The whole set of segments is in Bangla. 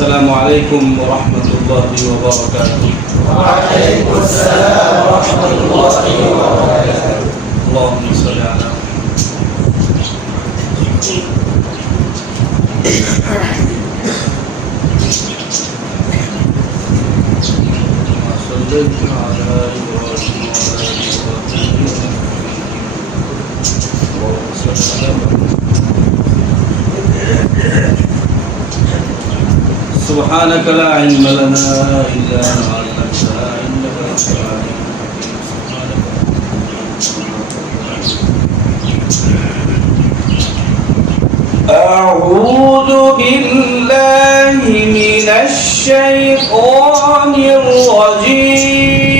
السلام عليكم ورحمة الله وبركاته. وعليكم السلام ورحمة الله وبركاته اللهم صل على صليت على اللهم صل على محمد. سبحانك لا علم لنا إلا ما علمتنا. إنك أنت العليم أعوذ بالله من الشيطان الرجيم.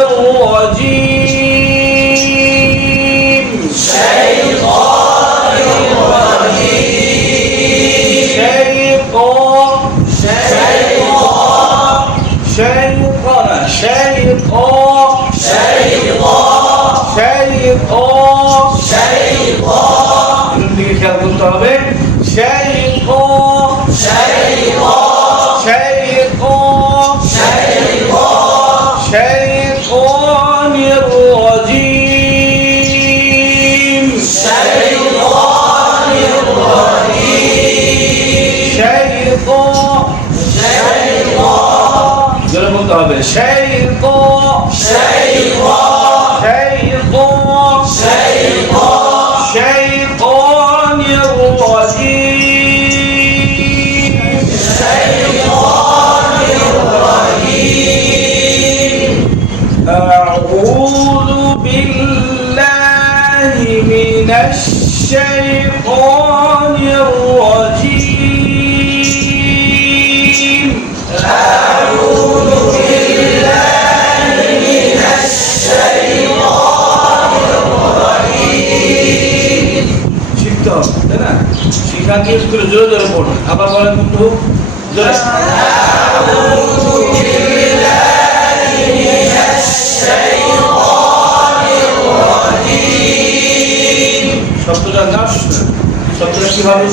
الشيطان বলতে হবে শৈতান شيطان শৈতান شيطان শৈতানির রাজিম شيطان الرجيم أعوذ بالله من الشيطان الرجيم জিজ্ঞেস করে জোরে জোরে পড়ুন আবার বলেন একটু জোরে শব্দটা নাশ। শব্দটা কীভাবে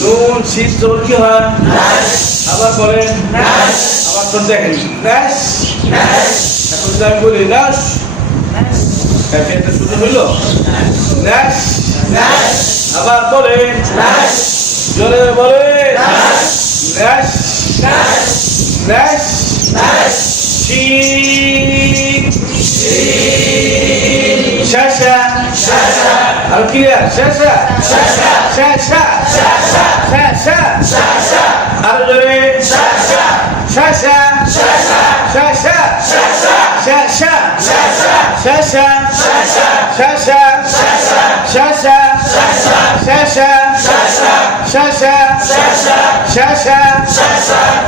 নুন, শীত জোর কি হয়? আবার বলেন, আবার তো দেখেন। এখন যদি আমি বলি, নাশ Nash. Nash. Abarcole. Nash. Yo le debo de. Nash. Nash. Nash. Nash. Shi. Shasha. Shasha. Alquiler. Shasha. Shasha. Shasha. Shasha. Shasha. Algueré. Shasha. শেষে শেষে শেষে শেষে শেষে শেষে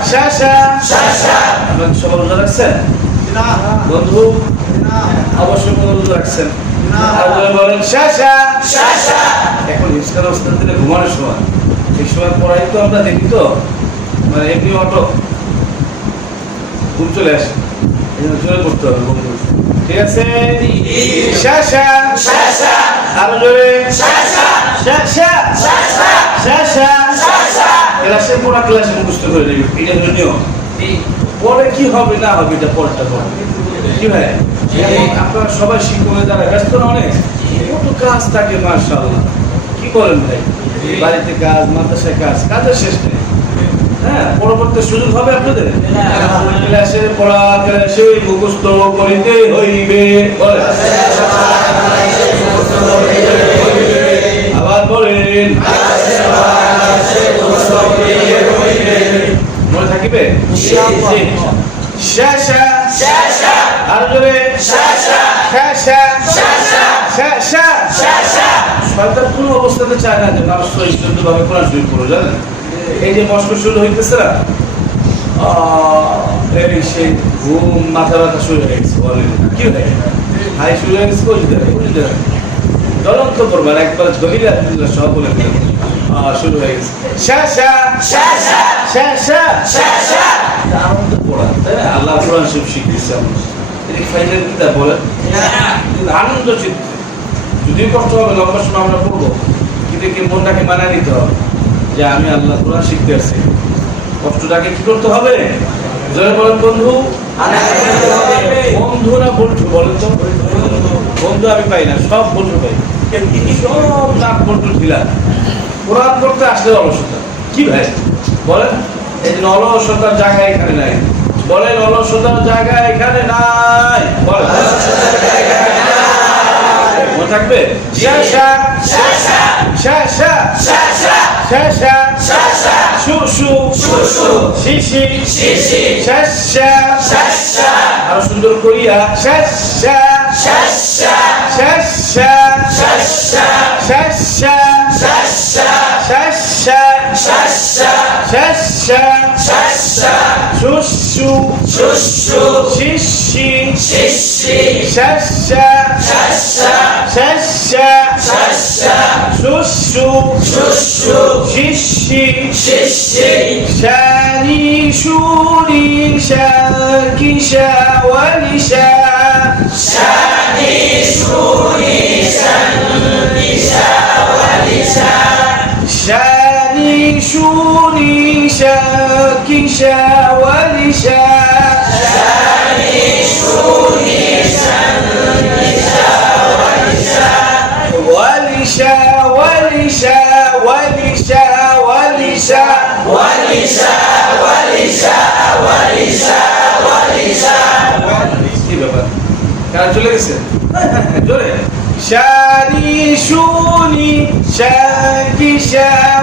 শেষে সবার রোজা রাখছেন বন্ধু অবশ্যই রোজা রাখছেন এখন ইস্কার অবস্থান দিলে ঘুমানোর সময় এই সময় পড়াই তো আমরা দেখি তো মানে এমনি অটো ঘুম চলে আসে। জোরে করতে হবে বন্ধু ঠিক আছে? শাশা শাশা আরও জোরে। শাশা শাশা শাশা শাশা শাশা ক্লাসে পুরো ক্লাসে মুখস্থ করে নেবে। এটা হলো নিয়ম পরে কি হবে না হবে এটা পরটা পরে। কি হয় আপনারা সবাই শিক্ষণে যারা ব্যস্ত না অনেক কত কাজ থাকে মার্শাল্লাহ কি করেন ভাই? বাড়িতে কাজ মাদ্রাসায় কাজ কাজের শেষ নেই। হ্যাঁ পরবর্তী সুযোগ হবে আপনাদের? ক্লাসে পড়া ক্লাসে মুখস্থ করিতে হইবে। আবার বলেন। মনে থাকিবে? শেষা আর জোরে। শেষা। শেষা। শেষা। মানে শেষা শেষা শয়তান কোনো অবস্থাতে চায় না যে মানুষ তো ঈশ্বরভাবে কোরআন শরীফ পড়ে জানেন? এই যে মস্ক শুরু হইতেছে না এই সেই ঘুম মাথা ব্যথা শুরু হয়ে গেছে কি হয়ে হাই শুরু হয়ে গেছে বুঝতে বুঝতে জ্বলন্ত প্রমাণ একবার জহিরা দিল্লা বলে দিলাম শুরু হয়ে গেছে। শাসা শাসা শাসা শাসা আনন্দ পড়া তাই না? আল্লাহ কোরআন শরীফ শিখতেছে আমরা ফাইনাল কিতাব বলে আনন্দ চিত্তে। যদিও কষ্ট হবে লম্বা সময় আমরা পড়ব কিন্তু কি মনটাকে মানায় নিতে হবে। যে আমি আল্লাহ কোরআন শিখতে আসছি। কষ্টটাকে কি করতে হবে? জয় বলেন, বন্ধু। বন্ধু না বন্ধু, বলেন তো। বন্ধু আমি পাই না, সব বন্ধু পাই। সব নাক বন্ধু ঢিলা কোরআন করতে আসলে অলসতা। কি ভাই? বলেন। এই জন্য অলসতার জায়গা এখানে নাই। বলেন, অলসতার জায়গা এখানে নাই। বলেন। থাকবে? শাসা শাসা শাসা শাসা শুশু শুশু শিশি শিশি শাসা শাসা আরও সুন্দর করিয়া শাসা শাসা শাসা শাসা শাসা শাসা শাসা শাসা শাসা Xa, xa, xa, chuchu, chuchu, xixi, xixi, xa, xa, xa, xa, xa, xa, xa, xa, chuchu, chuchu, xixi, xixi, xa, ni, xu, li, xa, ki, xa, wa, li, xa, xa, ni, xu, li, xa, ki, xa, wa, li, xa, xa, ni, xu, li, xa, ki, xa, wa, li, xa, xa, ni, xu, li, xa, ki, xa, wa, li, xa, xa, ni, xu, li, xa, ki, xa, wa, li, xa, xa, ni, xu, li, xa, ki, xa, wa, li, xa, xa, ni, xu, li, xa, ki, xa, ni, Shani শুরি শাকি শাওয়ালিশা শানি শুনি শানি শাওয়ালিশা ওয়ালিশা ওয়ালিশা ওয়ালিশা ওয়ালিশা ওয়ালিশা ওয়ালিশা ওয়ালিশা ওয়ালিশা কি ব্যাপার কারা চলে গেছে জোরে শানি শুনি শাকি শাওয়ালিশা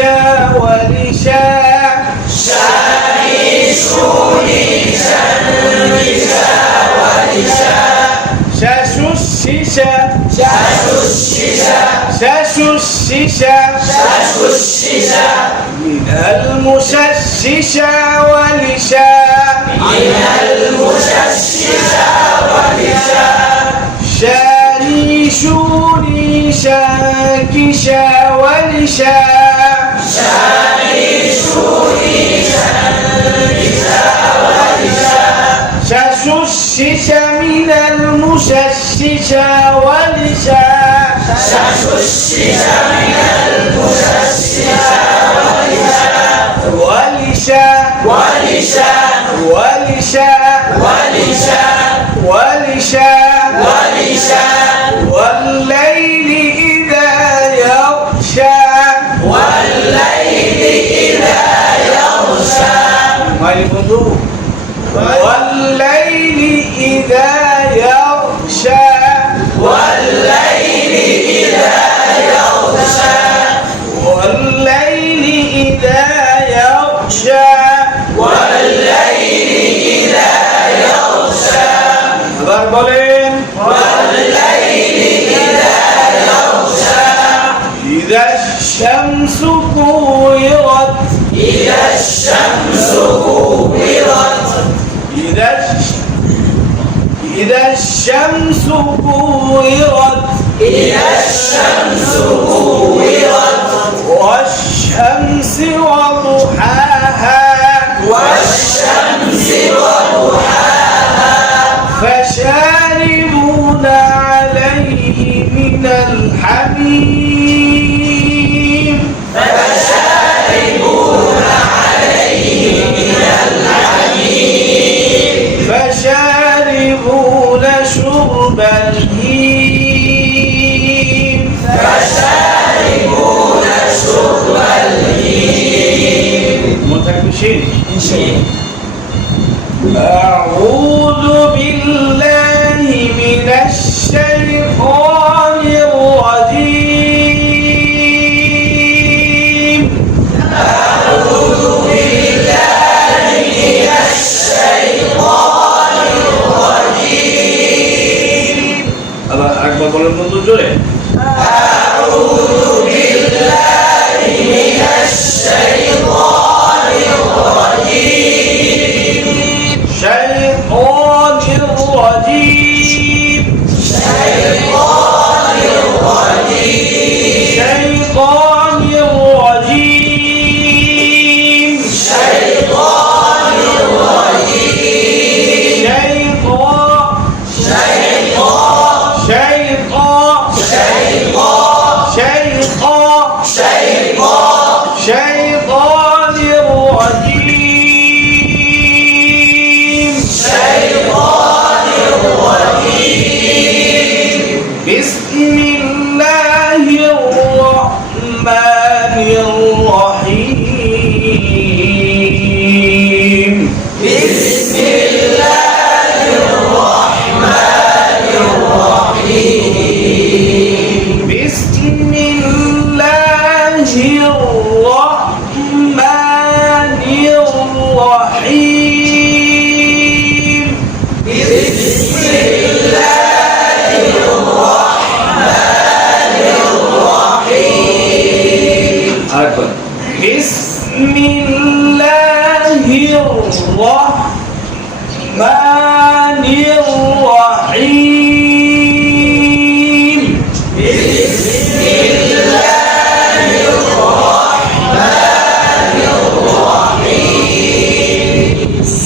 لشا ولشا شاش لشا لشا ولشا الشيشة الشيشة الشيشة الشيشة المشششة ولشا من المشششة ولشا شاني شوني شاكشة ولشا. شش من المششش والليل والغروب والليل إذا يغشى. والليل إذا يغشى. والليل إذا يغشى. والليل إذا يغشى. ضربولين والليل إذا يغشى. إذا الشمس كورت İder şemsu kubilat. İder İder şemsu kubilat. İder şemsu kubilat. Ve şemsi ve duhaha. dele? Enxerga.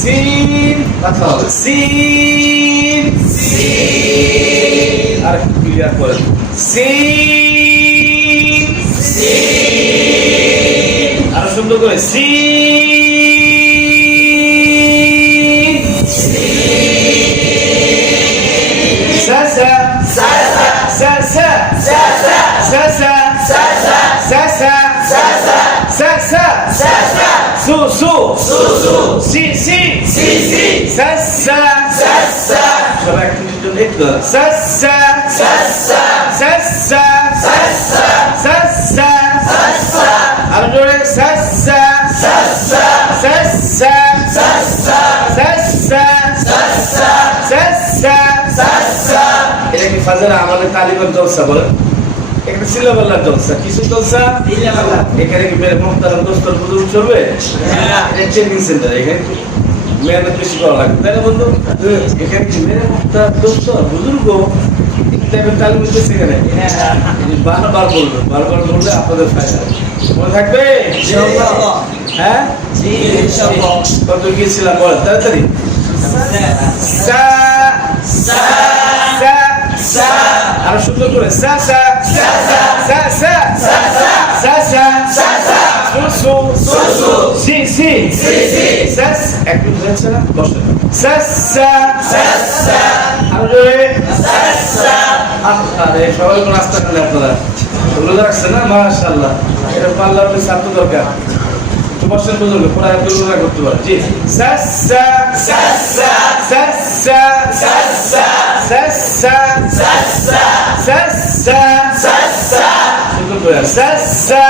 সিন সিন সিন। আর ক্লিয়ার করেন সিন সিন। আর সুন্দর করে সিন। সু সু সি সি সা সা সবাই একটু একটু একটু সা সা সা সা সা সা আর জোরে সা সা সা সা এটা কি ফাজারা আমাদের তালিবান জলসা বলেন একটা জলসা। কিছু জলসা? এখানে কি মেরে মোহতারাম দোস্তর বুজুর্গ চলবে এটা ট্রেনিং সেন্টার এখানে মেহনত বেশি করা লাগবে তাই না বন্ধু? এখানে কি দোস্তর বুজুর্গ? এখানে? এই বারবার বলবে বারবার বললে আপনাদের ফায়দা মনে থাকবে? হ্যাঁ? কত গিয়েছিলাম বলেন তাড়াতাড়ি। সা সা। আরও সুন্দর করে সবাই কোন আস্থা আপনারা রাখছেন না মার্শাল্লাহ এটা পাল্লা ছাত্র দরকার তো বসেন বুঝলো পুরো এত রোজা করতে পারে জি সা সা সা সা সা সা সা সা সুন্দর করে সা সা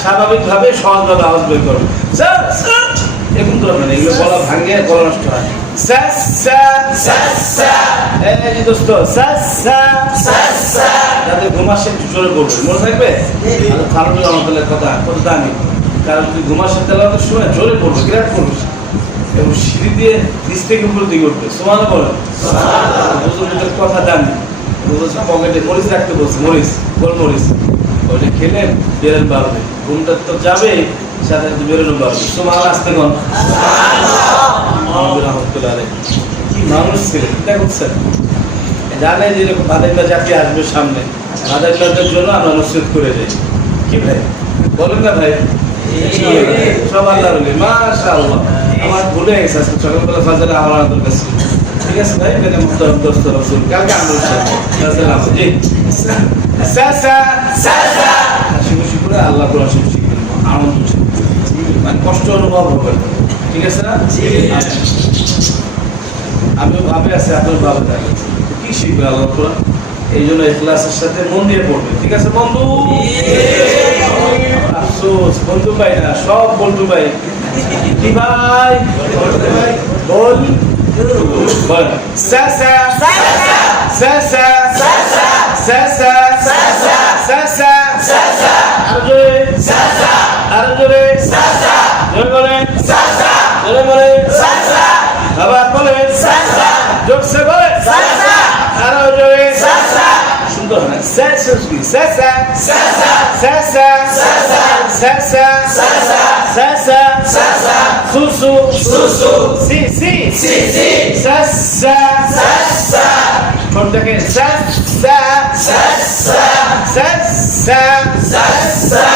স্বাভাবিক ভাবে সহজ ভাবে আওয়াজ বের করো সা সা এরকম না এগুলো গলা ভাঙে গলা নষ্ট হয়? যাতে জোরে করবে মনে থাকবে? আমাদের কথা কত দামি কারণ যদি সময় জোরে বিরাট এবং সিঁড়ি দিয়ে নিচ থেকে উপরের দিকে উঠবে। সমান বলেন বুজুর্গদের কথা দামি বলছে পকেটে মরিচ রাখতে বলছে মরিচ গোল মরিচ ওইটা খেলে বেরেন বাড়বে ঘুমটা তো যাবে সাথে বেরোনো বাড়বে সমান আসতে কোন। মানুষ ছিলেন করছেন জানে যে এরকম বাদাইন্দা জাতি আসবে সামনে। বাদাইন্দাদের জন্য আমরা নসিহত করে যাই। কি ভাই? বলেন না ভাই। সব আল্লাহ বলি মাশাআল্লাহ। আমার ভুলে গেছে আজকে সকালবেলা ফাজারে আমার আদর কাছে ঠিক আছে ভাই? মেনে মুহতারাম দোস্ত রাসূল। কালকে আমরা সালাম জি। সা সা সা সা হাসি খুশি করে আল্লাহ খুশি আনন্দ কষ্ট অনুভব হবে। ঠিক আছে? না। আমিও ভাবে আছি আপনিও ভাবে থাকেন কি শিখবে আল্লাহ কোরআন? এই জন্য ক্লাসের সাথে মন দিয়ে পড়বে। ঠিক আছে বন্ধু? আফসোস বন্ধু ভাই না সব বন্ধু ভাই। কি ভাই? বল। বল। সা সা সা সা সা সা আবার বলে জোরসে বলে আরও জোরে সুন্দর না সুসু সুসু সি সি সি সি সা সা সা কোনটাকে সা সা সা সুসু সি সি সা সা ঠোঁটটাকে সা সা সা সা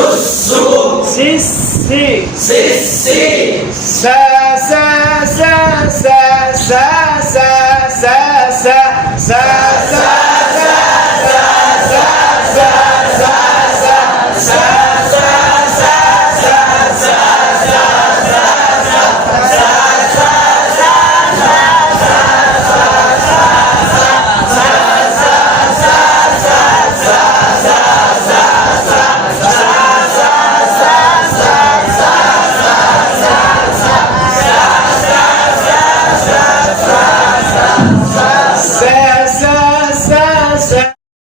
সুসু সি সি সা সা সা সা সা সা সা সা সা